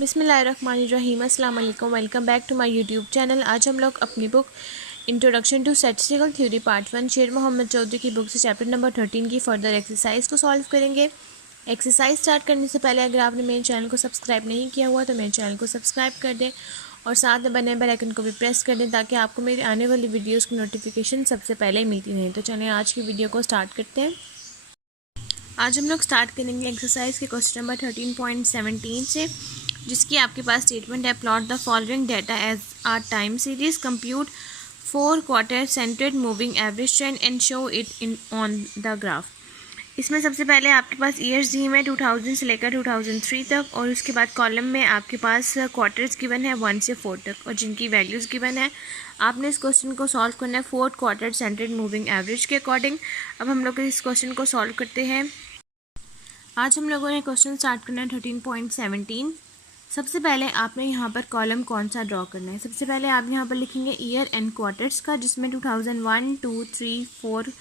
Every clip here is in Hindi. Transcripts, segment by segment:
बिस्मिल्लाहिर्रहमानिर्रहीम। अस्सलाम वालेकुम। Welcome back to my YouTube channel. आज हम लोग अपनी book introduction to statistical theory part 1 Sher Mohammad Chaudhary की बुक से चैप्टर नंबर 13 की फर्दर एक्सरसाइज को सॉल्व करेंगे। एक्सरसाइज स्टार्ट करने से पहले अगर आपने मेरे चैनल को सब्सक्राइब नहीं किया हुआ तो मेरे चैनल को सब्सक्राइब कर दें और साथ में बने बेल आइकन को भी प्रेस कर दें ताकि आपको मेरी आने वाली वीडियोज़ की नोटिफिकेशन सबसे पहले मिलती रहे। तो चलिए आज की वीडियो को स्टार्ट करते हैं। आज हम लोग स्टार्ट करेंगे एक्सरसाइज के क्वेश्चन नंबर 13.17 से, जिसकी आपके पास स्टेटमेंट है plot the following data as a time series, compute 4 quarter centred moving average trend and show it in on the graph. इसमें सबसे पहले आपके पास ईयर्स दी में 2000 से लेकर 2003 तक और उसके बाद कॉलम में आपके पास क्वार्टर्स गिवन है 1 से 4 तक और जिनकी वैल्यूज़ गिवन है। आपने इस क्वेश्चन को सॉल्व करना है 4 क्वार्टर सेंटर्ड मूविंग एवरेज के अकॉर्डिंग। अब हम लोग इस क्वेश्चन को सॉल्व करते हैं। आज हम लोगों ने क्वेश्चन स्टार्ट करना है 13.17। सबसे पहले आपने यहाँ पर कॉलम कौन सा ड्रॉ करना है। सबसे पहले आप यहाँ पर लिखेंगे ईयर एंड क्वार्टर्स का, जिसमें 2001, 2, 3, 4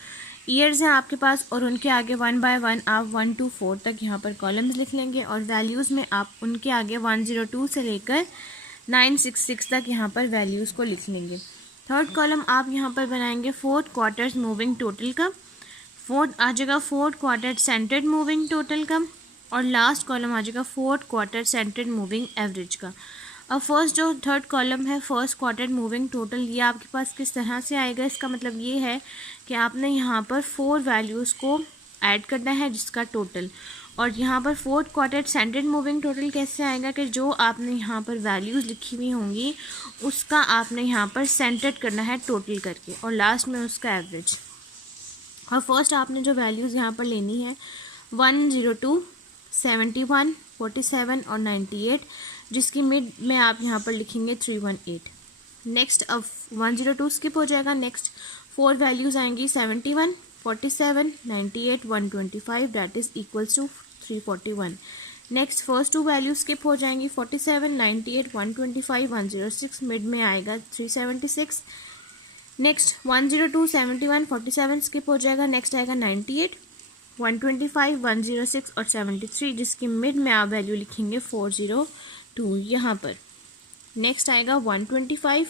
ईयर्स हैं आपके पास और उनके आगे 1 बाय 1 आप 1 to 4 तक यहाँ पर कॉलम्स लिख लेंगे और वैल्यूज़ में आप उनके आगे 102 से लेकर 966 तक यहाँ पर वैल्यूज़ को लिख लेंगे। थर्ड कॉलम आप यहाँ पर बनाएंगे 4 क्वार्टर्स मूविंग टोटल का, फोर्थ आ जाएगा 4 क्वार्टर सेंटर्ड मूविंग टोटल का और लास्ट कॉलम आ जाएगा 4 क्वार्टर सेंटर्ड मूविंग एवरेज का। अब फर्स्ट जो थर्ड कॉलम है फर्स्ट क्वार्टर मूविंग टोटल, ये आपके पास किस तरह से आएगा। इसका मतलब ये है कि आपने यहाँ पर 4 वैल्यूज़ को ऐड करना है जिसका टोटल, और यहाँ पर 4 क्वार्टर सेंटर्ड मूविंग टोटल कैसे आएगा कि जो आपने यहाँ पर वैल्यूज़ लिखी हुई होंगी उसका आपने यहाँ पर सेंटर्ड करना है टोटल करके और लास्ट में उसका एवरेज। और फर्स्ट आपने जो वैल्यूज़ यहाँ पर लेनी है 102, 71, 47 और 98, जिसकी मिड में आप यहाँ पर लिखेंगे 318। नेक्स्ट अब 102 स्किप हो जाएगा। नेक्स्ट 4 वैल्यूज़ आएंगी 71, 47, 98, 125 that is equals to 341। Next first 2 values skip हो जाएंगी 47, 98, 125, 106, मिड में आएगा 376। नेक्स्ट 102, 71, 47 स्किप हो जाएगा। नेक्स्ट आएगा 98, 125, 106 और 73, जिसकी मिड में आप वैल्यू लिखेंगे 402 यहाँ पर। नेक्स्ट आएगा 125,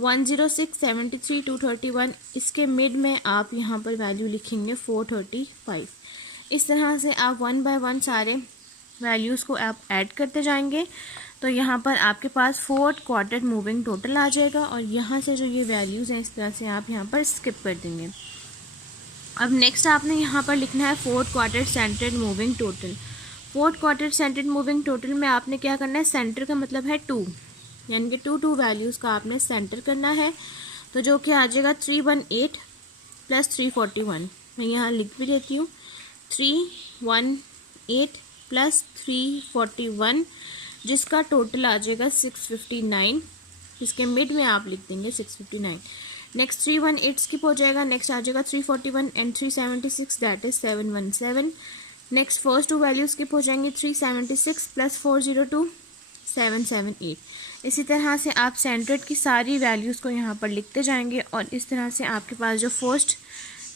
106, 73, 231, इसके मिड में आप यहाँ पर वैल्यू लिखेंगे 435। इस तरह से आप 1 बाय 1 सारे वैल्यूज़ को आप ऐड करते जाएंगे तो यहाँ पर आपके पास 4 क्वार्टर मूविंग टोटल आ जाएगा और यहाँ से जो ये वैल्यूज़ हैं इस तरह से आप यहाँ पर स्किप कर देंगे। अब नेक्स्ट आपने यहाँ पर लिखना है 4 quarter centred moving total. 4 quarter centred moving total में आपने क्या करना है, सेंटर का मतलब है 2, यानी कि 2 वैल्यूज़ का आपने सेंटर करना है, तो जो कि आ जाएगा 318 प्लस 341। मैं यहाँ लिख भी देती हूँ 318 प्लस 341, जिसका टोटल आ जाएगा 659, जिसके मिड में आप लिख देंगे 659। नेक्स्ट 318 स्किप हो जाएगा। नेक्स्ट आ जाएगा 341 and 376 that is 717। Next first 2 value skip हो जाएंगे 376 प्लस 402 778। इसी तरह से आप सेंटर्ड की सारी वैल्यूज़ को यहाँ पर लिखते जाएंगे और इस तरह से आपके पास जो फर्स्ट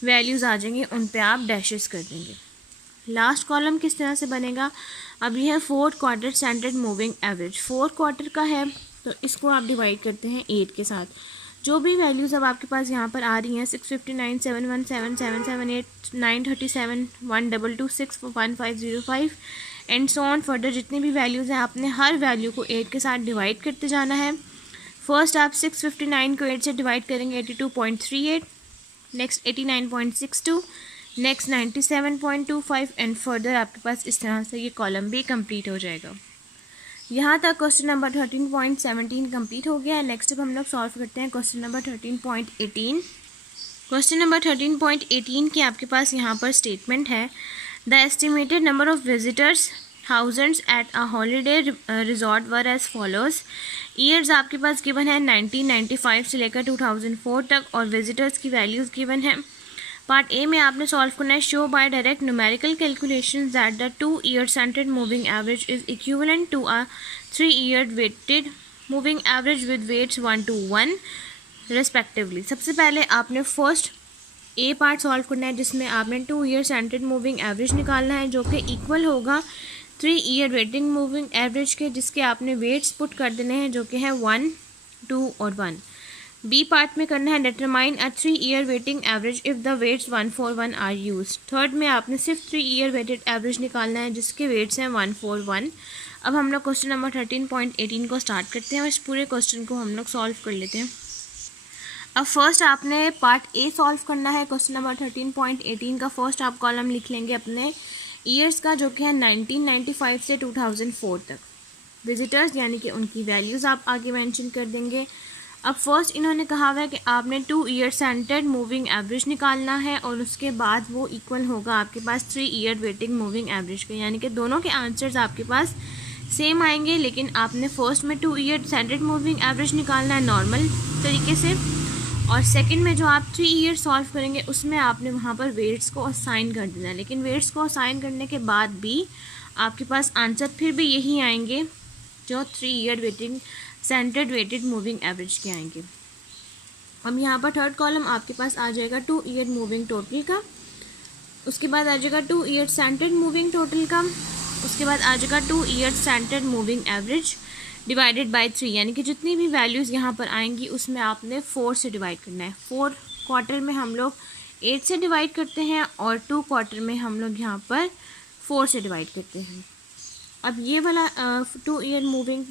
वैल्यूज़ आ जाएंगे उन पे आप डैशेस कर देंगे। लास्ट कॉलम किस तरह से बनेगा, अब ये है 4 quarter centred moving average. 4 quarter का है तो इसको आप डिवाइड करते हैं 8 के साथ। जो भी वैल्यूज़ अब आपके पास यहाँ पर आ रही हैं 659, 717, 778, 937, 122, 6, 1505 एंड सो ऑन फर्दर, जितनी भी वैल्यूज़ हैं आपने हर वैल्यू को 8 के साथ डिवाइड करते जाना है। फर्स्ट आप 659 को 8 से डिवाइड करेंगे 82.38, नेक्स्ट 89.62, नेक्स्ट 97.25 एंड फर्दर आपके पास इस तरह से ये कॉलम भी कंप्लीट हो जाएगा। यहाँ तक क्वेश्चन नंबर 13.17 कंप्लीट हो गया है। नेक्स्ट अब हम लोग सॉल्व करते हैं क्वेश्चन नंबर 13.18। क्वेश्चन नंबर 13.18 की आपके पास यहाँ पर स्टेटमेंट है the estimated number of visitors thousands at a holiday resort were as follows. Years आपके पास गिवन है 1995 से लेकर 2004 तक और विजिटर्स की वैल्यूज़ गिवन है। पार्ट ए में आपने सॉल्व करना है show by direct numerical calculations that the 2 year centred moving average is equivalent to a 3 year weighted moving average with weights 1 to 1 respectively. सबसे पहले आपने फर्स्ट ए पार्ट सॉल्व करना है जिसमें आपने 2 ईयर सेंटर्ड मूविंग एवरेज निकालना है जो कि इक्वल होगा 3 ईयर वेटिंग मूविंग एवरेज के, जिसके आपने वेट्स पुट कर देने हैं जो कि है 1, 2 और 1। बी पार्ट में करना है determine a 3 year weighting average if the weights 1, 4, 1 are used. Third में आपने सिर्फ 3 ईयर वेटेड एवरेज निकालना है जिसके वेट्स हैं 1, 4, 1। अब हम लोग क्वेश्चन नंबर 13.18 को स्टार्ट करते हैं और इस पूरे क्वेश्चन को हम लोग सॉल्व कर लेते हैं। अब फर्स्ट आपने पार्ट ए सॉल्व करना है। क्वेश्चन नंबर 13.18 का फर्स्ट आप कॉलम लिख लेंगे अपने ईयर्स का, जो कि है 1995 से 2004 तक। विजिटर्स यानी कि उनकी वैल्यूज़ आप आगे मेंशन कर देंगे। अब फर्स्ट इन्होंने कहा हुआ है कि आपने 2 ईयर सेंटर्ड मूविंग एवरेज निकालना है और उसके बाद वो इक्वल होगा आपके पास 3 ईयर वेटिंग मूविंग एवरेज के, यानी कि दोनों के आंसर्स आपके पास सेम आएंगे, लेकिन आपने फर्स्ट में 2 ईयर सेंटर्ड मूविंग एवरेज निकालना है नॉर्मल तरीके से, और सेकंड में जो आप 3 ईयर सॉल्व करेंगे उसमें आपने वहाँ पर वेट्स को असाइन कर देना है। लेकिन वेट्स को असाइन करने के बाद भी आपके पास आंसर फिर भी यही आएंगे जो 3 year weighting centred weighted moving average के आएंगे। अब यहाँ पर थर्ड कॉलम आपके पास आ जाएगा 2 ईयर मूविंग टोटल का, उसके बाद आ जाएगा 2 ईयर सेंटर्ड मूविंग टोटल का, उसके बाद आ जाएगा 2 year centred moving average divided by 3, यानी कि जितनी भी वैल्यूज़ यहाँ पर आएंगी उसमें आपने 4 से डिवाइड करना है। 4 क्वार्टर में हम लोग 8 से डिवाइड करते हैं और 2 क्वार्टर में हम लोग यहाँ पर 4 से डिवाइड करते हैं। अब ये वाला 2 ईयर मूविंग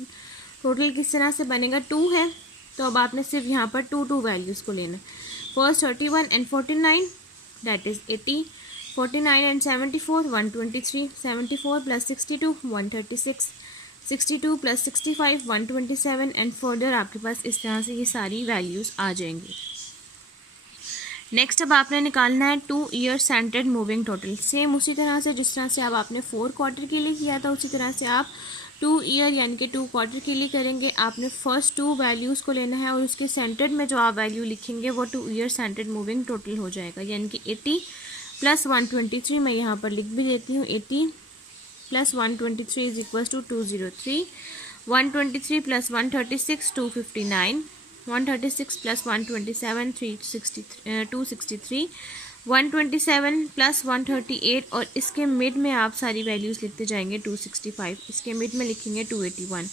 टोटल किस तरह से बनेगा, 2 है तो अब आपने सिर्फ यहाँ पर 2 वैल्यूज़ को लेना है। First 31 and 49 that is 80, 49 and 74 123, 74 plus 62 136, 62 plus 65 127 and further आपके पास इस तरह से ये सारी वैल्यूज़ आ जाएंगी। नेक्स्ट अब आपने निकालना है 2 year centred moving total. Same उसी तरह से जिस तरह से अब आपने 4 क्वार्टर के लिए किया था उसी तरह से आप 2 ईयर यानी कि 2 क्वार्टर के लिए करेंगे। आपने फर्स्ट 2 वैल्यूज़ को लेना है और उसके सेंटर्ड में जो आप वैल्यू लिखेंगे वो 2 ईयर सेंटर्ड मूविंग टोटल हो जाएगा, यानी कि 80 प्लस 123 मैं यहाँ पर लिख भी देती हूँ। 80 plus 123 is equal to 203, 123 plus 136 259, 136 plus 127 263, 127 plus 138 और इसके मिड में आप सारी वैल्यूज़ लिखते जाएंगे। 265 इसके मिड में लिखेंगे, 281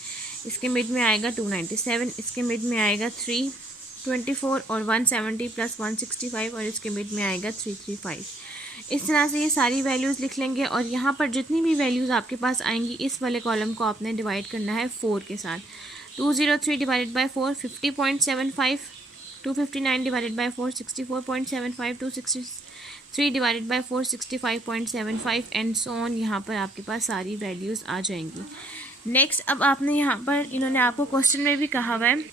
इसके मिड में आएगा, 297 इसके मिड में आएगा, 324 और 170 प्लस 165 और इसके मिड में आएगा 335। इस तरह से ये सारी वैल्यूज़ लिख लेंगे और यहाँ पर जितनी भी वैल्यूज़ आपके पास आएंगी इस वाले कॉलम को आपने डिवाइड करना है 4 के साथ। 203 divided by 4 50.75, 259 divided by 4 64.75, 263 divided by 4 65.75 and so on. यहाँ पर आपके पास सारी वैल्यूज़ आ जाएंगी। नेक्स्ट अब आपने यहाँ पर इन्होंने आपको क्वेश्चन में भी कहा हुआ है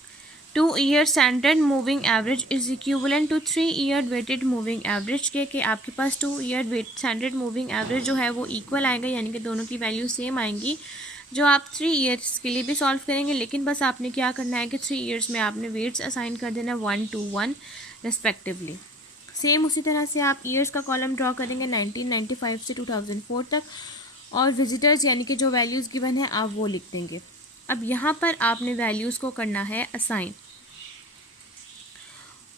2 year centred moving average is equivalent to 3 year weighted moving average के, कि आपके पास 2 year weight centred moving average जो है वो इक्वल आएगा, यानी कि दोनों की वैल्यू सेम आएंगी जो आप 3 ईयर्स के लिए भी सॉल्व करेंगे। लेकिन बस आपने क्या करना है कि 3 ईयर्स में आपने वेट्स असाइन कर देना 1 to 1 रेस्पेक्टिवली। सेम उसी तरह से आप ईयर्स का कॉलम ड्रॉ करेंगे 1995 से 2004 तक और विजिटर्स यानी कि जो वैल्यूज़ गिवन है आप वो लिख देंगे। अब यहाँ पर आपने वैल्यूज़ को करना है असाइन।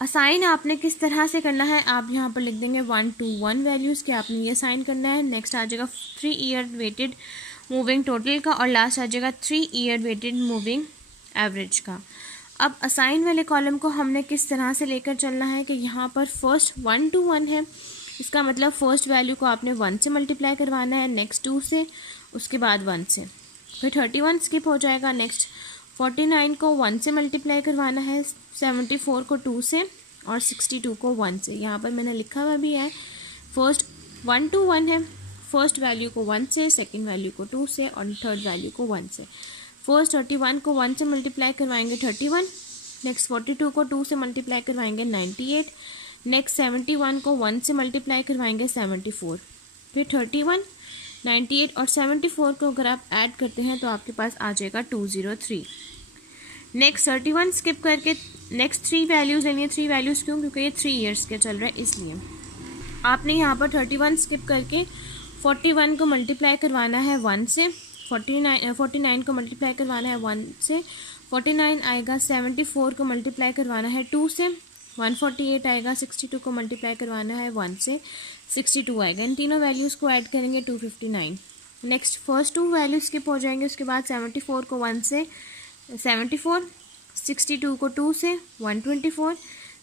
असाइन आपने किस तरह से करना है, आप यहाँ पर लिख देंगे 1 to 1 वैल्यूज़ के आपने ये असाइन करना है। नेक्स्ट आ जाएगा 3 ईयर वेटेड मूविंग टोटल का और लास्ट आ जाएगा 3 ईयर वेटेड मूविंग एवरेज का। अब असाइन वाले कॉलम को हमने किस तरह से लेकर चलना है कि यहाँ पर फर्स्ट 1 to 1 है, इसका मतलब फर्स्ट वैल्यू को आपने 1 से मल्टीप्लाई करवाना है, नेक्स्ट 2 से, उसके बाद 1 से, फिर 31 स्किप हो जाएगा। नेक्स्ट 49 को 1 से मल्टीप्लाई करवाना है, 74 को 2 से और 62 को 1 से। यहाँ पर मैंने लिखा हुआ भी है फर्स्ट 1 to 1 है, फर्स्ट वैल्यू को 1 से, सेकंड वैल्यू को 2 से और थर्ड वैल्यू को 1 से। फर्स्ट 31 को 1 से मल्टीप्लाई करवाएंगे 31, नेक्स्ट 42 को 2 से मल्टीप्लाई करवाएंगे 98, नेक्स्ट 71 को 1 से मल्टीप्लाई करवाएंगे 74, फिर 31, 98 और 74 को अगर आप ऐड करते हैं तो आपके पास आ जाएगा 203। नेक्स्ट 31 स्किप करके नेक्स्ट 3 वैल्यूज़ लेनी है। 3 वैल्यूज़ क्यों, क्योंकि ये 3 ईयर्स के चल रहा है इसलिए। आपने यहाँ पर 31 स्किप करके 41 को मल्टीप्लाई करवाना है 1 से, 49 को मल्टीप्लाई करवाना है 1 से, 49 आएगा, 74 को मल्टीप्लाई करवाना है 2 से, 148 आएगा, 62 को मल्टीप्लाई करवाना है 1 से, 62 आएगा। इन तीनों वैल्यूज़ को ऐड करेंगे 259, next first two value skip हो जाएंगे, उसके बाद 74 को 1 से 74, 62 को 2 से 124,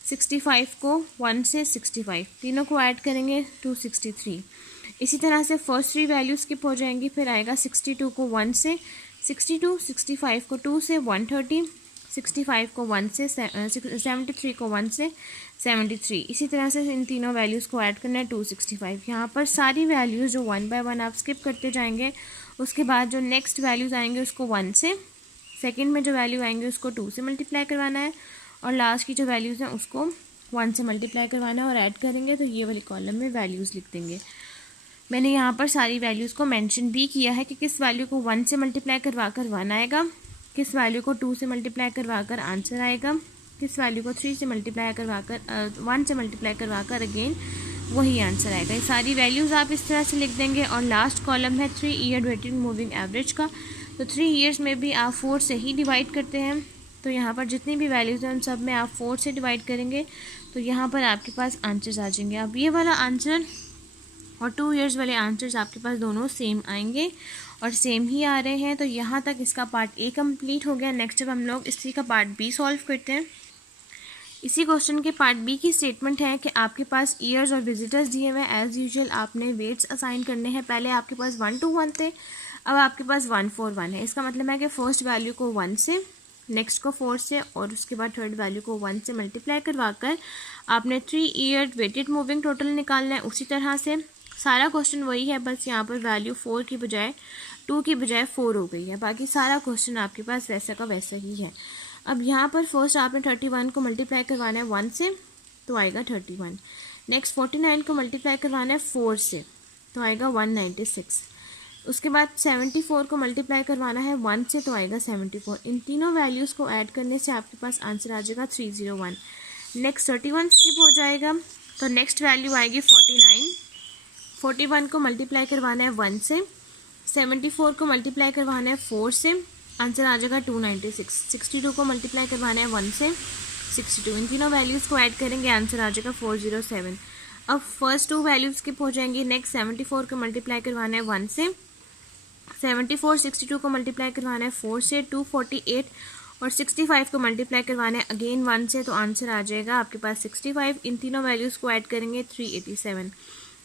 65 को 1 से 65, तीनों को ऐड करेंगे 263। इसी तरह से फर्स्ट थ्री वैल्यू स्किप हो जाएंगी, फिर आएगा 62 को 1 से 62, 65 को 2 से 130, 65 को 1 से 73 को 1 से 73। इसी तरह से इन तीनों वैल्यूज़ को ऐड करना है 265। यहाँ पर सारी वैल्यूज़ जो 1 बाय 1 आप स्किप करते जाएंगे, उसके बाद जो नेक्स्ट वैल्यूज़ आएंगे उसको 1 से, सेकंड में जो वैल्यू आएंगे उसको 2 से मल्टीप्लाई करवाना है, और लास्ट की जो वैल्यूज़ हैं उसको 1 से मल्टीप्लाई करवाना है और ऐड करेंगे तो ये वाली कॉलम में वैल्यूज़ लिख देंगे। मैंने यहाँ पर सारी वैल्यूज़ को मेंशन भी किया है कि किस वैल्यू को 1 से मल्टीप्लाई करवा कर 1 आएगा, किस वैल्यू को 2 से मल्टीप्लाई करवा कर आंसर आएगा, किस वैल्यू को 3 से मल्टीप्लाई करवा कर 1 से मल्टीप्लाई करवा कर अगेन वही आंसर आएगा। ये सारी वैल्यूज़ आप इस तरह से लिख देंगे। और लास्ट कॉलम है 3 ईयर वेटेड मूविंग एवरेज का, तो 3 ईयर्स में भी आप 4 से ही डिवाइड करते हैं, तो यहाँ पर जितनी भी वैल्यूज़ हैं उन सब में आप 4 से डिवाइड करेंगे तो यहाँ पर आपके पास आंसर्स आ जाएंगे। अब ये वाला आंसर और 2 ईयर्स वाले आंसर्स आपके पास दोनों सेम आएंगे और सेम ही आ रहे हैं। तो यहाँ तक इसका पार्ट ए कंप्लीट हो गया। नेक्स्ट अब हम लोग इसी का पार्ट बी सॉल्व करते हैं। इसी क्वेश्चन के पार्ट बी की स्टेटमेंट है कि आपके पास ईयर्स और विजिटर्स दिए हुए हैं। एज़ यूजुअल आपने वेट्स असाइन करने हैं। पहले आपके पास 1 to 1 थे, अब आपके पास 1 4 1 है। इसका मतलब है कि फर्स्ट वैल्यू को 1 से, नेक्स्ट को 4 से और उसके बाद थर्ड वैल्यू को 1 से मल्टीप्लाई करवा कर आपने 3 ईयर वेटेड मूविंग टोटल निकालना है। उसी तरह से सारा क्वेश्चन वही है, बस यहाँ पर वैल्यू 4 की बजाय 2 की बजाय 4 हो गई है। बाकी सारा क्वेश्चन आपके पास वैसा का वैसा ही है। अब यहाँ पर फर्स्ट आपने 31 को मल्टीप्लाई करवाना है 1 से, तो आएगा 31। नेक्स्ट 49 को मल्टीप्लाई करवाना है 4 से, तो आएगा 196। उसके बाद 74 को मल्टीप्लाई करवाना है 1 से, तो आएगा 74। इन तीनों वैल्यूज़ को ऐड करने से आपके पास आंसर आ जाएगा 301। नेक्स्ट 31 स्किप हो जाएगा, तो नेक्स्ट वैल्यू आएगी 49। 41 को मल्टीप्लाई करवाना है 1 से, 74 को मल्टीप्लाई करवाना है 4 से, आंसर आ जाएगा 296। 62 को मल्टीप्लाई करवाना है 1 से, 62। इन तीनों वैल्यूज़ को ऐड करेंगे, आंसर आ जाएगा 407। अब फर्स्ट 2 वैल्यूज स्किप हो जाएंगी। नेक्स्ट 74 को मल्टीप्लाई करवाना है 1 से, 74 62 को मल्टीप्लाई करवाना है 4 से, 248 और 65 को मल्टीप्लाई करवाना है अगेन 1 से, तो आंसर आ जाएगा आपके पास 65। इन तीनों वैल्यूज़ को ऐड करेंगे 387।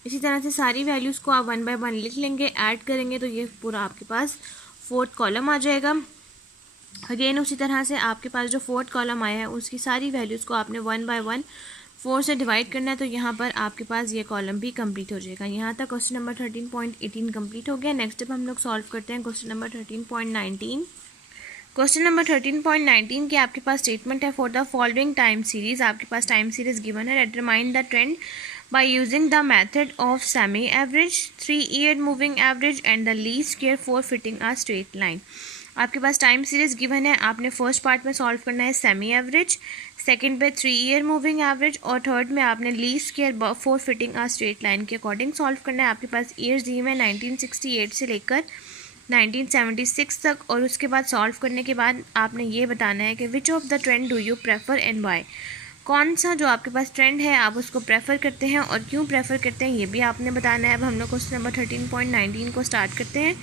इसी तरह से सारी वैल्यूज़ को आप 1 बाय 1 लिख लेंगे, ऐड करेंगे तो ये पूरा आपके पास फोर्थ कॉलम आ जाएगा। अगेन उसी तरह से आपके पास जो फोर्थ कॉलम आया है उसकी सारी वैल्यूज़ को आपने 1 बाय 1 4 से डिवाइड करना है, तो यहाँ पर आपके पास ये कॉलम भी कंप्लीट हो जाएगा। यहाँ तक क्वेश्चन नंबर 13.18 कंप्लीट हो गया। नेक्स्ट अब हम लोग सॉल्व करते हैं क्वेश्चन नंबर 13.19। क्वेश्चन नंबर 13.19 के आपके पास स्टेटमेंट है for the following time series. आपके पास टाइम सीरीज गिवन है। Determine the trend by using the method of semi-average, 3-year moving average and the least square for fitting a straight line। आपके पास टाइम सीरीज गिवन है। आपने फर्स्ट पार्ट में सॉल्व करना है सेमी एवरेज, सेकंड पे 3-year मूविंग एवरेज और थर्ड में आपने least square for fitting uh straight line के अकॉर्डिंग सॉल्व करना है। आपके पास ईयर्स दिए हुए 1968 से लेकर 1976 तक, और उसके बाद सॉल्व करने के बाद आपने ये बताना है कि which of the trend do you prefer and why. कौन सा जो आपके पास ट्रेंड है आप उसको प्रेफर करते हैं और क्यों प्रेफर करते हैं ये भी आपने बताना है। अब हम लोग क्वेश्चन नंबर 13.19 को स्टार्ट करते हैं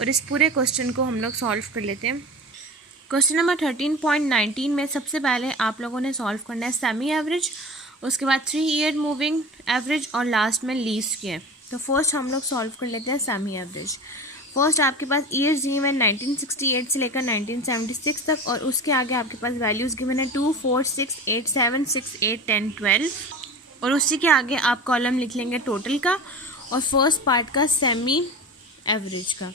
और इस पूरे क्वेश्चन को हम लोग सॉल्व कर लेते हैं। क्वेश्चन नंबर 13.19 में सबसे पहले आप लोगों ने सॉल्व करना है सेमी एवरेज, उसके बाद 3-year मूविंग एवरेज और लास्ट में लीस्ट स्क्वायर। तो फर्स्ट हम लोग सॉल्व कर लेते हैं सेमी एवरेज। फर्स्ट आपके पास ईयर्स दिए हुए 1968 से लेकर 1976 तक, और उसके आगे आपके पास वैल्यूज़ गिवन है 2 4 6 8 7 6 8 10 12, और उसी के आगे आप कॉलम लिख लेंगे टोटल का और फर्स्ट पार्ट का सेमी एवरेज का।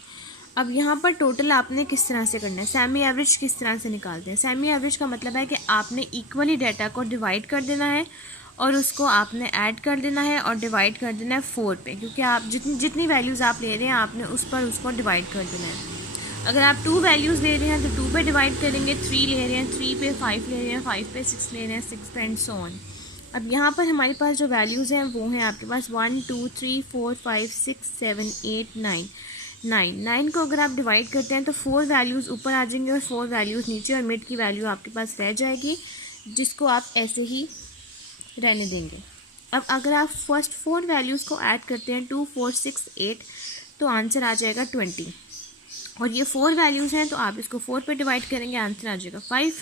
अब यहाँ पर टोटल आपने किस तरह से करना है, सेमी एवरेज किस तरह से निकालते हैं। सेमी एवरेज का मतलब है कि आपने इक्वली डाटा को डिवाइड कर देना है और उसको आपने ऐड कर देना है और डिवाइड कर देना है 4 पे, क्योंकि आप जितनी वैल्यूज़ आप ले रहे हैं आपने उस पर उसको डिवाइड कर देना है। अगर आप 2 वैल्यूज़ ले रहे हैं तो 2 पे डिवाइड करेंगे, 3 ले रहे हैं 3 पे, 5 ले रहे हैं 5 पे, 6 ले रहे हैं 6 पे एंड सो ऑन। अब यहाँ पर हमारे पास जो वैल्यूज़ हैं वो हैं आपके पास 1 2 3 4 5 6 7 8 9 9 को अगर आप डिवाइड करते हैं तो 4 वैल्यूज़ ऊपर आ जाएंगे और 4 वैल्यूज़ नीचे, और मिड की वैल्यू आपके पास रह जाएगी जिसको आप ऐसे ही रहने देंगे। अब अगर आप फर्स्ट 4 वैल्यूज़ को ऐड करते हैं 2 4 6 8, तो आंसर आ जाएगा 20। और ये 4 वैल्यूज़ हैं तो आप इसको 4 पे डिवाइड करेंगे, आंसर आ जाएगा 5।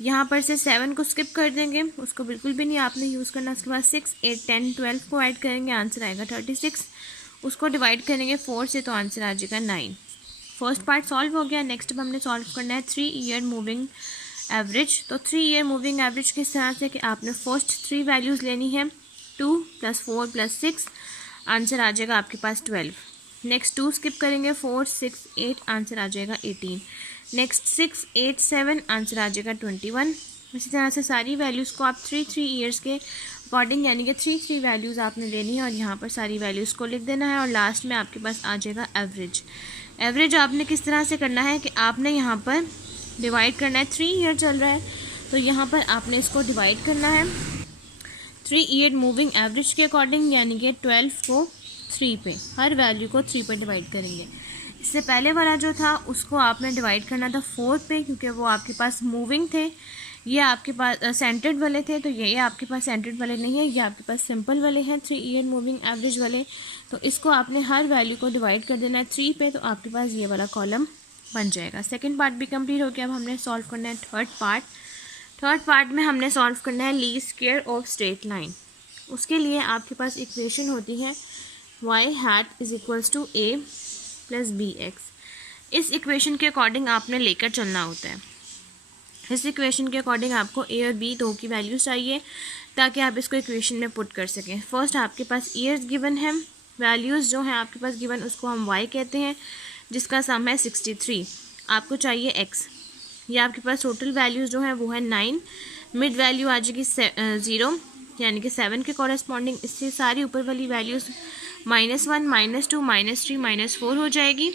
यहाँ पर से 7 को स्किप कर देंगे, उसको बिल्कुल भी नहीं आपने यूज़ करना। उसके बाद 6, 8, 10, 12 को ऐड करेंगे, आंसर आएगा 36। उसको डिवाइड करेंगे 4 से तो आंसर आ जाएगा 9। फर्स्ट पार्ट सॉल्व हो गया। नेक्स्ट अब हमने सॉल्व करना है 3 ईयर मूविंग एवरेज। तो 3 ईयर मूविंग एवरेज किस तरह से कि आपने फर्स्ट 3 वैल्यूज़ लेनी है, 2 + 4 + 6, आंसर आ जाएगा आपके पास 12। नेक्स्ट 2 स्किप करेंगे, 4, 6, 8, आंसर आ जाएगा 18। नेक्स्ट 6, 8, 7, आंसर आ जाएगा 21। इसी तरह से सारी वैल्यूज़ को आप 3 ईयर्स के अकॉर्डिंग यानी कि 3 वैल्यूज़ आपने लेनी है और यहाँ पर सारी वैल्यूज़ को लिख देना है और लास्ट में आपके पास आ जाएगा एवरेज। एवरेज आपने किस तरह से करना है कि आपने यहाँ पर डिवाइड करना है, 3 ईयर चल रहा है तो यहाँ पर आपने इसको डिवाइड करना है 3 ईयर मूविंग एवरेज के अकॉर्डिंग, यानी कि 12 को 3 पे, हर वैल्यू को 3 पे डिवाइड करेंगे। इससे पहले वाला जो था उसको आपने डिवाइड करना था 4 पे, क्योंकि वो आपके पास मूविंग थे, ये आपके पास सेंटर्ड वाले थे, तो ये आपके पास सेंटर्ड वाले नहीं है, ये आपके पास सिंपल वाले हैं 3 ईयर मूविंग एवरेज वाले। तो इसको आपने हर वैल्यू को डिवाइड कर देना है 3 पे, तो आपके पास ये वाला कॉलम बन जाएगा। सेकेंड पार्ट भी कंप्लीट हो गया। अब हमने सॉल्व करना है थर्ड पार्ट। थर्ड पार्ट में हमने सॉल्व करना है least square of straight line. उसके लिए आपके पास इक्वेशन होती है y hat = a + bx। इस इक्वेशन के अकॉर्डिंग आपने लेकर चलना होता है। इस इक्वेशन के अकॉर्डिंग आपको a और b दो की वैल्यूज चाहिए ताकि आप इसको इक्वेशन में पुट कर सकें। फर्स्ट आपके पास ईयर्स गिवन है, वैल्यूज़ जो हैं आपके पास गिवन उसको हम y कहते हैं, जिसका सम है 63। आपको चाहिए x। ये आपके पास टोटल वैल्यूज़ जो हैं वो है 9, मिड वैल्यू आ जाएगी 0 यानी कि 7 के कॉरेस्पॉन्डिंग। इससे सारी ऊपर वाली वैल्यूज़ -1, -2, -3, -4 हो जाएगी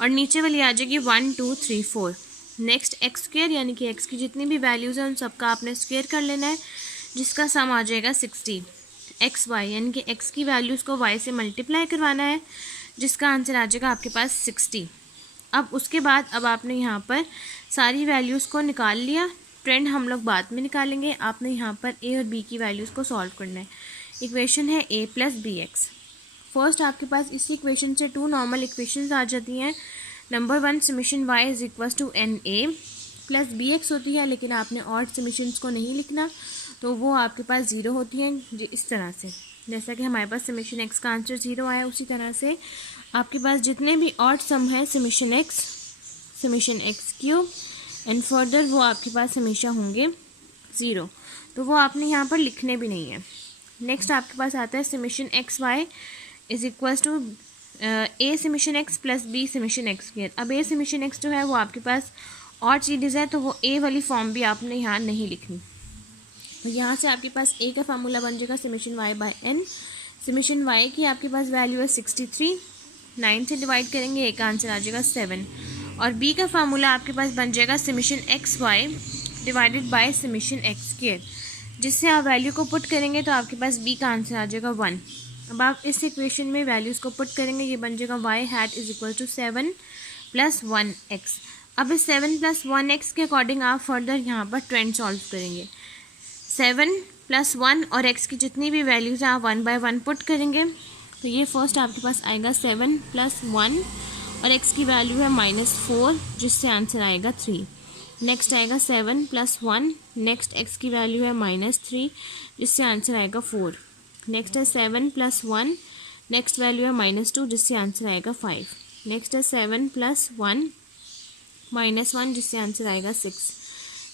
और नीचे वाली आ जाएगी 1, 2, 3, 4। नेक्स्ट एक्स स्क्वायर यानी कि एक्स की जितनी भी वैल्यूज़ हैं उन सबका आपने स्क्वायर कर लेना है, जिसका सम आ जाएगा 60। एक्स वाई यानी कि एक्स की वैल्यूज़ को वाई से मल्टीप्लाई करवाना है, जिसका आंसर आ जाएगा आपके पास 60। अब उसके बाद अब आपने यहाँ पर सारी वैल्यूज़ को निकाल लिया, ट्रेंड हम लोग बाद में निकालेंगे। आपने यहाँ पर ए और बी की वैल्यूज़ को सॉल्व करना है। इक्वेशन है a + bx। फर्स्ट आपके पास इसी इक्वेशन से 2 नॉर्मल इक्वेशंस आ जाती हैं। Number 1 summation y = na + bx होती है, लेकिन आपने ऑड समेशंस को नहीं लिखना, तो वो आपके पास 0 होती हैं। इस तरह से जैसा कि हमारे पास समेशन x का आंसर 0 आया, उसी तरह से आपके पास जितने भी ऑड सम है समेशन x³ एंड फर्दर वो आपके पास हमेशा होंगे 0, तो वो आपने यहाँ पर लिखने भी नहीं है। नेक्स्ट आपके पास आता है summation xy = a summation x + b summation x²। अब a समेशन x जो है वो आपके पास और सीरीज़ है, तो वो a वाली फॉर्म भी आपने यहाँ नहीं लिखनी। तो यहाँ से आपके पास a का फार्मूला बन जाएगा समेशन y/n। समेशन y की आपके पास वैल्यू है 63, 9 से डिवाइड करेंगे, a का आंसर आ जाएगा 7। और b का फार्मूला आपके पास बन जाएगा समेशन xy / समेशन x², जिससे आप वैल्यू को पुट करेंगे तो आपके पास b का आंसर आ जाएगा 1। अब आप इस इक्वेशन में वैल्यूज़ को पुट करेंगे, ये बन जाएगा y hat = 7 + 1x। अब इस 7 + 1x के अकॉर्डिंग आप फर्दर यहाँ पर ट्रेंड सॉल्व करेंगे। 7 + 1 और x की जितनी भी वैल्यूज़ हैं आप 1 by 1 पुट करेंगे, तो ये फर्स्ट आपके पास आएगा 7 + 1 और x की वैल्यू है -4, जिससे आंसर आएगा 3। नेक्स्ट आएगा 7 + 1, नेक्स्ट x की वैल्यू है -3, जिससे आंसर आएगा 4। नेक्स्ट है 7 + 1, नेक्स्ट वैल्यू है -2, जिससे आंसर आएगा 5। नेक्स्ट है 7 + 1 -1, जिससे आंसर आएगा 6।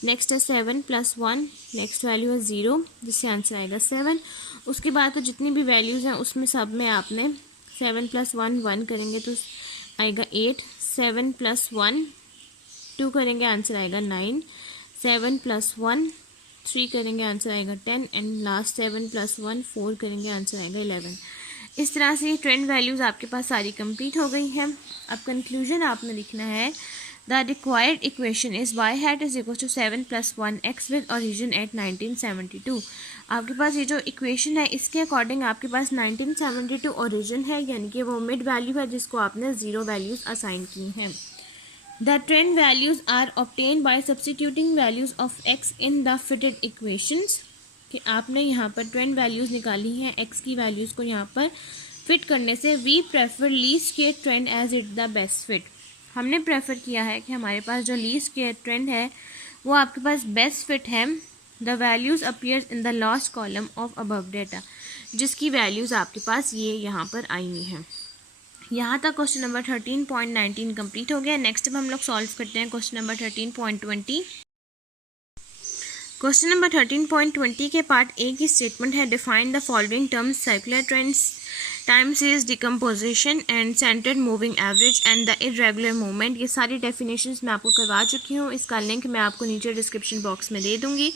नेक्स्ट है 7 + 1, नेक्स्ट वैल्यू है 0, जिससे आंसर आएगा 7। उसके बाद तो जितनी भी वैल्यूज़ हैं उसमें सब में आपने 7 + 1 1 करेंगे तो आएगा 8, 7 + 1 2 करेंगे आंसर आएगा 9, 7 + 1 3 करेंगे आंसर आएगा 10 एंड लास्ट 7 + 1 4 करेंगे आंसर आएगा 11। इस तरह से ये ट्रेंड वैल्यूज़ आपके पास सारी कंप्लीट हो गई हैं। अब कंक्लूजन आपने लिखना है, the required equation is y hat = 7 + 1x with origin eight 1972। आपके पास ये जो इक्वेशन है इसके अकॉर्डिंग आपके पास 1972 ओरिजिन है, यानी कि वो मिड वैल्यू है जिसको आपने 0 वैल्यूज़ असाइन की हैं। The trend values are obtain by substituting values of x in the fitted equations, कि आपने यहाँ पर ट्रेंड वैल्यूज़ निकाली हैं, x की वैल्यूज़ को यहाँ पर फिट करने से we prefer least square trend as it the best fit. हमने प्रेफर किया है कि हमारे पास जो लीस्ट स्क्वेयर ट्रेंड है वो आपके पास बेस्ट फिट है। The values appears in the last column of above data, जिसकी वैल्यूज़ आपके पास ये यहाँ पर आई हुई हैं। यहाँ तक क्वेश्चन नंबर 13.19 कंप्लीट हो गया। नेक्स्ट अब हम लोग सॉल्व करते हैं क्वेश्चन नंबर 13.20। क्वेश्चन नंबर 13.20 के पार्ट ए की स्टेटमेंट है, define the following terms circular trends, time series decomposition and centred moving average and the irregular movement. ये सारी डेफिनेशंस मैं आपको करवा चुकी हूँ, इसका लिंक मैं आपको नीचे डिस्क्रिप्शन बॉक्स में दे दूँगी।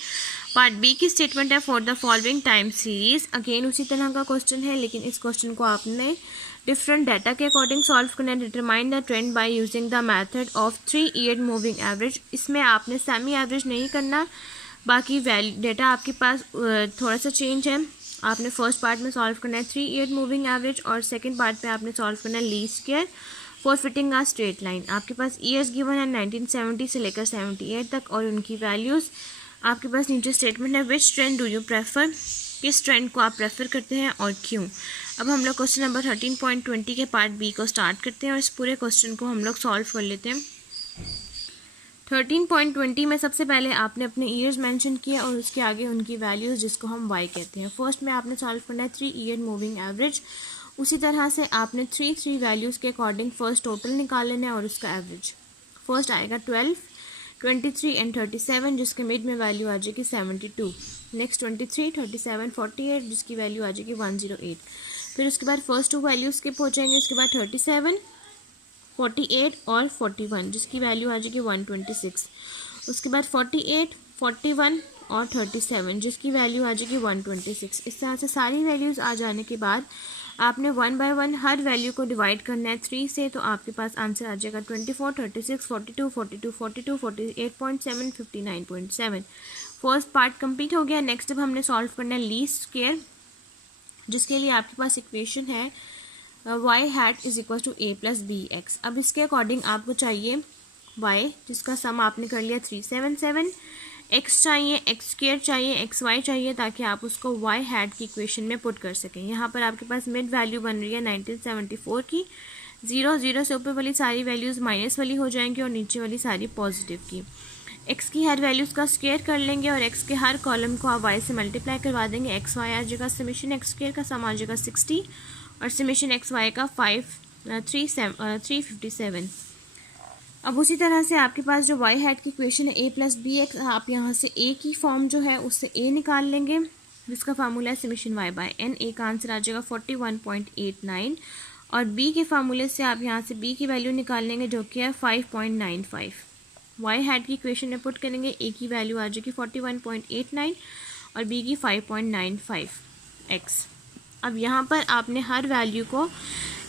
पार्ट बी की स्टेटमेंट है, for the following time series. Again उसी तरह का क्वेश्चन है, लेकिन इस क्वेश्चन को आपने डिफरेंट डाटा के अकॉर्डिंग सॉल्व करना है। Determine the trend by using the method of 3 year moving average. इसमें आपने सेमी एवरेज नहीं करना, बाकी डेटा आपके पास थोड़ा सा चेंज है। आपने फर्स्ट पार्ट में सॉल्व करना है 3 ईयर मूविंग एवरेज और सेकंड पार्ट में आपने सॉल्व करना है least square for fitting a straight line. आपके पास ईयर्स गिवन है 1970 से लेकर 78 तक और उनकी वैल्यूज़ आपके पास नीचे स्टेटमेंट है, विच ट्रेंड डू यू प्रेफर, किस ट्रेंड को आप प्रेफर करते हैं और क्यों। अब हम लोग क्वेश्चन नंबर 13.20 के पार्ट बी को स्टार्ट करते हैं और इस पूरे क्वेश्चन को हम लोग सॉल्व कर लेते हैं। 13.20 में सबसे पहले आपने अपने ईयर्स मेंशन किया और उसके आगे उनकी वैल्यूज़ जिसको हम वाई कहते हैं। फर्स्ट में आपने सॉल्व करना है 3 ईयर मूविंग एवरेज। उसी तरह से आपने 3 वैल्यूज़ के अकॉर्डिंग फर्स्ट टोटल निकाल लेना है और उसका एवरेज। फर्स्ट आएगा 12, 23 एंड 37, जिसके मिड में वैल्यू आ जाएगी 72। नेक्स्ट 23, 37, 48, जिसकी वैल्यू आ जाएगी 108। फिर उसके बाद फर्स्ट 2 वैल्यू स्किप हो जाएंगे। उसके बाद 37, 48 और 41, जिसकी वैल्यू आ जाएगी 126। उसके बाद 48, 41 और 37, जिसकी वैल्यू आ जाएगी 126। इस तरह से सारी वैल्यूज़ आ जाने के बाद आपने 1 बाय 1 हर वैल्यू को डिवाइड करना है 3 से, तो आपके पास आंसर आ जाएगा 24, 36, 42, 42, 42, 48.7, 59.7। फर्स्ट पार्ट कंप्लीट हो गया। नेक्स्ट अब हमने सॉल्व करना है लीस्ट स्क्वेयर, जिसके लिए आपके पास इक्वेशन है y hat is equal to a plus b x. अब इसके अकॉर्डिंग आपको चाहिए वाई, जिसका सम आपने कर लिया 377, एक्स चाहिए, एक्स स्क्वेयर चाहिए, एक्स वाई चाहिए, ताकि आप उसको वाई हैट की इक्वेशन में पुट कर सकें। यहाँ पर आपके पास मिड वैल्यू बन रही है 1974 की। 0 से ऊपर वाली सारी वैल्यूज़ माइनस वाली हो जाएंगी और नीचे वाली सारी पॉजिटिव की। एक्स की हर वैल्यूज़ का स्क्वेयर कर लेंगे और एक्स के हर कॉलम को आप वाई से मल्टीप्लाई करवा देंगे। एक्स वाई आ जाएगा, समेशन एक्स स्क्वेयर का सम आ जाएगा 60 और समेशन एक्स वाई का 357। अब उसी तरह से आपके पास जो वाई हैट की इक्वेशन है ए प्लस बी एक्स, आप यहाँ से ए की फॉर्म जो है उससे ए निकाल लेंगे, जिसका फार्मूला है समेशन वाई बाय एन। ए का आंसर आ जाएगा 41.89 और बी के फार्मूले से आप यहाँ से बी की वैल्यू निकाल लेंगे, जो कि है 5.95। वाई हैट की इक्वेशन में पुट करेंगे, ए की वैल्यू आ जाएगी 41.89 और बी की 5.95 एक्स। अब यहाँ पर आपने हर वैल्यू को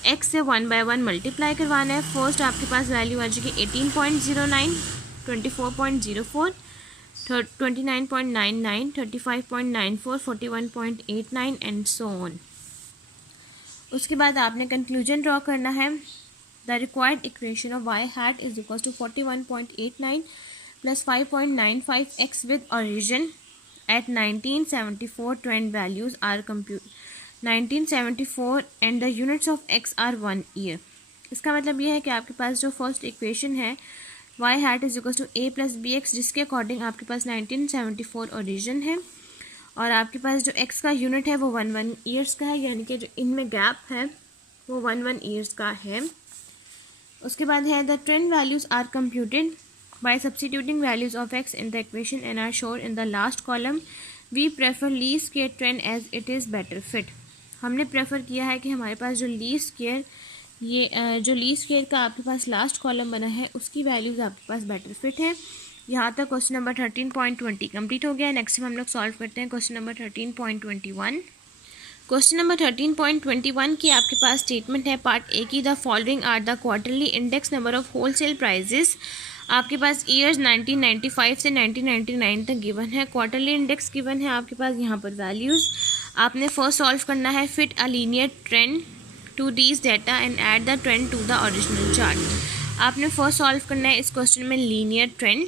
x से 1 बाय 1 मल्टीप्लाई करवाना है। फर्स्ट आपके पास वैल्यू आ जाएगी 18.09, 24.04, 29.99, 35.94, 41.89 एंड सो ऑन। उसके बाद आपने कंक्लूजन ड्रॉ करना है। The required equation of y hat is equal to 41.89 plus 5.95 x with origin at 1974 trend values are compute 1974 and the units of x are 1 year. इसका मतलब ये है कि आपके पास जो फर्स्ट इक्वेशन है y hat is equal to a plus b x, जिसके अकॉर्डिंग आपके पास 1974 ओरिजिन है और आपके पास जो x का यूनिट है वो 1 ईयर्स का है, यानी कि जो इनमें गैप है वो 1 ईयर्स का है। उसके बाद है the trend values are computed by substituting values of x in the equation and are shown in the last column. We prefer least square trend as it is better fit. हमने प्रेफर किया है कि हमारे पास जो लीस्ट स्क्वेयर जो लीस्ट स्क्वेयर का आपके पास लास्ट कॉलम बना है उसकी वैल्यूज़ आपके पास बेटर फिट है। यहाँ तक क्वेश्चन नंबर 13.20 कंप्लीट हो गया। नेक्स्ट हम लोग सॉल्व करते हैं क्वेश्चन नंबर 13.21। क्वेश्चन नंबर 13.21 की आपके पास स्टेटमेंट है पार्ट ए की, the following are the quarterly index number of wholesale prices. आपके पास ईयर्स 1995 से 1999 तक गिवन है, क्वार्टरली इंडेक्स गिवन है आपके पास। यहाँ पर वैल्यूज़ आपने फर्स्ट सॉल्व करना है, fit a linear trend to these data and add the trend to the original chart. आपने फर्स्ट सॉल्व करना है इस क्वेश्चन में लीनियर ट्रेंड,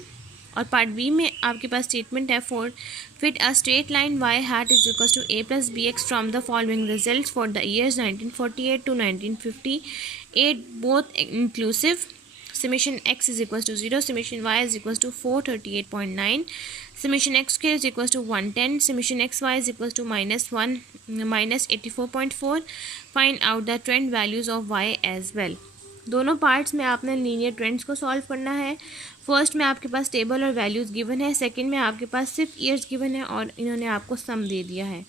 और पार्ट बी में आपके पास स्टेटमेंट है for fit a straight line y hat is equal to a plus b x from the following result for the years 1948 to 1958 both inclusive. Summation x is equals to 0, summation y is equals to 438.9, summation x square is equals to 110, summation xy is equals to -1 -84.4. Find out the trend values of y as well. दोनों पार्ट्स में आपने लीनियर ट्रेंड्स को सॉल्व करना है. फर्स्ट में आपके पास टेबल और वैल्यूज़ गिवन है, सेकंड में आपके पास सिर्फ ईयर्स गिवन है और इन्होंने आपको सम दे दिया है.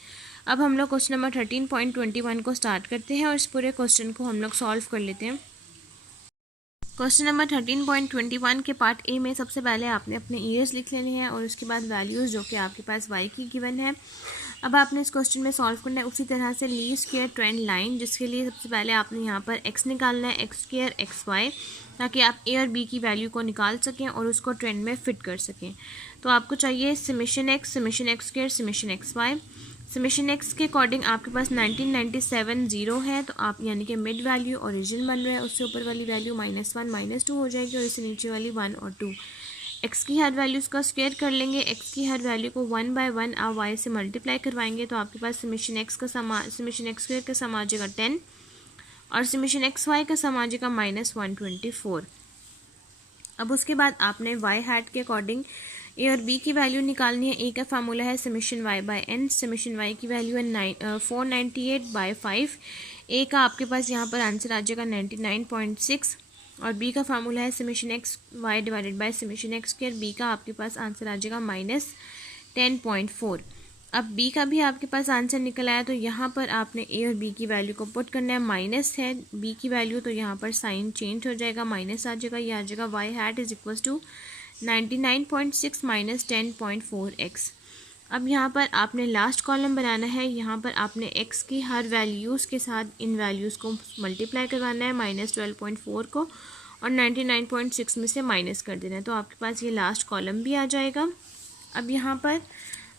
अब हम लोग क्वेश्चन नंबर 13.21 को स्टार्ट करते हैं और इस पूरे क्वेश्चन को हम लोग सॉल्व कर लेते हैं. क्वेश्चन नंबर 13.21 के पार्ट ए में सबसे पहले आपने अपने ईयर्स लिख लेने हैं और उसके बाद वैल्यूज़ जो कि आपके पास वाई की गिवन है. अब आपने इस क्वेश्चन में सॉल्व करना है उसी तरह से लीस्ट स्क्वायर ट्रेंड लाइन, जिसके लिए सबसे पहले आपने यहाँ पर एक्स निकालना है, एक्स स्क्वायर एक्स वाई, ताकि आप ए और बी की वैल्यू को निकाल सकें और उसको ट्रेंड में फिट कर सकें. तो आपको चाहिए summation x square summation x y. Summation x के अकॉर्डिंग आपके पास 1997 जीरो है, तो आप यानी कि मिड वैल्यू ओरिजिन बन रहा है, उससे ऊपर वाली वैल्यू -1 -2 हो जाएगी और इससे नीचे वाली 1 और 2. एक्स की हर वैल्यूज़ का स्क्वायर कर लेंगे, एक्स की हर वैल्यू को 1 by 1 आप वाई से मल्टीप्लाई करवाएंगे तो आपके पास समेशन एक्स स्क्वायर का सम आ जाएगा 10 और समेशन एक्स वाई का सम आ जाएगा -124. अब उसके बाद आपने वाई हैट के अकॉर्डिंग ए और बी की वैल्यू निकालनी है. ए का फार्मूला है summation y by n, summation y की वैल्यू है 498/5. ए का आपके पास यहाँ पर आंसर आ जाएगा 99.6 और बी का फार्मूला है summation x y divided by summation x square. B का आपके पास आंसर आ जाएगा -10.4. अब बी का भी आपके पास आंसर निकल आया, तो यहाँ पर आपने ए और बी की वैल्यू को पुट करना है. माइनस है बी की वैल्यू, तो यहाँ पर साइन चेंज हो जाएगा, माइनस आ जाएगा, ये आ जाएगा y hat is equals to 99.6 - 10.4x. अब यहाँ पर आपने लास्ट कॉलम बनाना है. यहाँ पर आपने x की हर वैल्यूज़ के साथ इन वैल्यूज़ को मल्टीप्लाई करवाना है, -12.4 को और 99.6 में से माइनस कर देना है, तो आपके पास ये लास्ट कॉलम भी आ जाएगा. अब यहाँ पर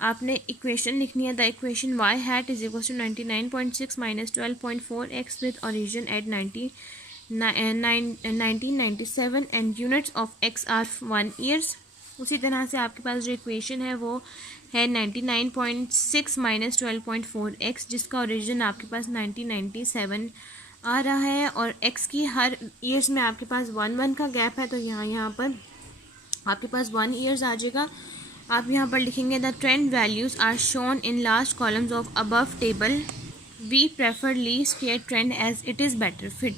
आपने इक्वेशन लिखनी है. The equation y hat is equal to 99.6 - 12.4x with origin at 1997 and units of x are 1 years. उसी तरह से आपके पास जो इक्वेशन है वो है 99.6 - 12.4x, जिसका ओरिजिन आपके पास 1997 आ रहा है और x की हर ईयर्स में आपके पास 1 का गैप है, तो यहाँ पर आपके पास 1 ईयर्स आ जाएगा. आप यहाँ पर लिखेंगे the trend values are shown in last columns of above table. We prefer least square trend as it is better fit.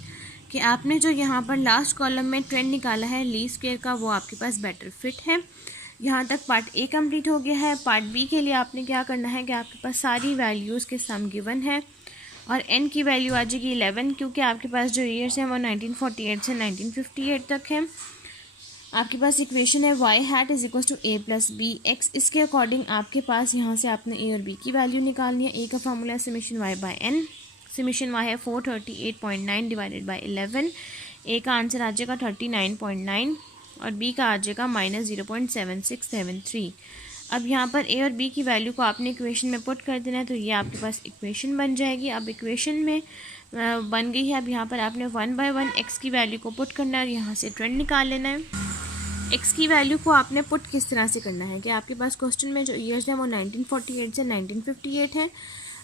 कि आपने जो यहाँ पर लास्ट कॉलम में ट्रेंड निकाला है लीस्ट स्क्वायर का, वो आपके पास बेटर फिट है. यहाँ तक पार्ट ए कंप्लीट हो गया है. पार्ट बी के लिए आपने क्या करना है कि आपके पास सारी वैल्यूज़ के सम गिवन है और एन की वैल्यू आ जाएगी 11, क्योंकि आपके पास जो ईयर्स हैं वो 1948 से 1958 तक है. आपके पास इक्वेशन है y hat is equal to a plus b x. इसके अकॉर्डिंग आपके पास यहाँ से आपने ए और बी की वैल्यू निकालनी है. ए का फार्मूला है summation y by n, summation y है 438.9 डिवाइडेड बाय 11. ए का आंसर आ जाएगा 39.9 और बी का आ जाएगा -0.7673. अब यहाँ पर ए और बी की वैल्यू को आपने इक्वेशन में पुट कर देना है, तो ये आपके पास इक्वेशन बन जाएगी. अब इक्वेशन में बन गई है. अब यहाँ पर आपने 1 by 1 एक्स की वैल्यू को पुट करना है और यहाँ से ट्रेंड निकाल लेना है. एक्स की वैल्यू को आपने पुट किस तरह से करना है कि आपके पास क्वेश्चन में जो ईयर्स हैं वो 1948 से 1958 है.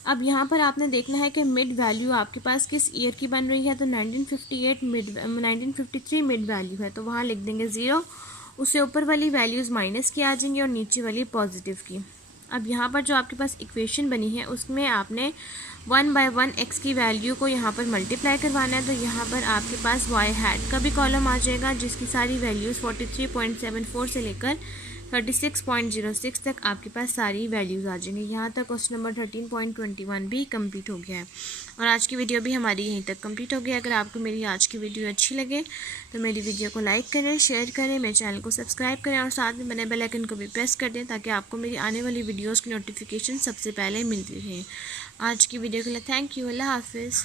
अब यहाँ पर आपने देखना है कि मिड वैल्यू आपके पास किस ईयर की बन रही है, तो 1953 मिड वैल्यू है, तो वहाँ लिख देंगे 0. उससे ऊपर वाली वैल्यूज़ माइनस की आ जाएंगी और नीचे वाली पॉजिटिव की. अब यहाँ पर जो आपके पास इक्वेशन बनी है उसमें आपने 1 by 1 एक्स की वैल्यू को यहाँ पर मल्टीप्लाई करवाना है, तो यहाँ पर आपके पास वाई हैट का भी कॉलम आ जाएगा, जिसकी सारी वैल्यूज़ 43.74 से लेकर 36.06 तक आपके पास सारी वैल्यूज़ आ जाएंगी. यहाँ तक क्वेश्चन नंबर 13.21 भी कंप्लीट हो गया है और आज की वीडियो भी हमारी यहीं तक कंप्लीट हो गई. अगर आपको मेरी आज की वीडियो अच्छी लगे तो मेरी वीडियो को लाइक करें, शेयर करें, मेरे चैनल को सब्सक्राइब करें और साथ में बने बेल आइकन को भी प्रेस कर दें ताकि आपको मेरी आने वाली वीडियोज़ की नोटिफिकेशन सबसे पहले मिलती रहे. आज की वीडियो के लिए थैंक यू. अल्लाह हाफिज़.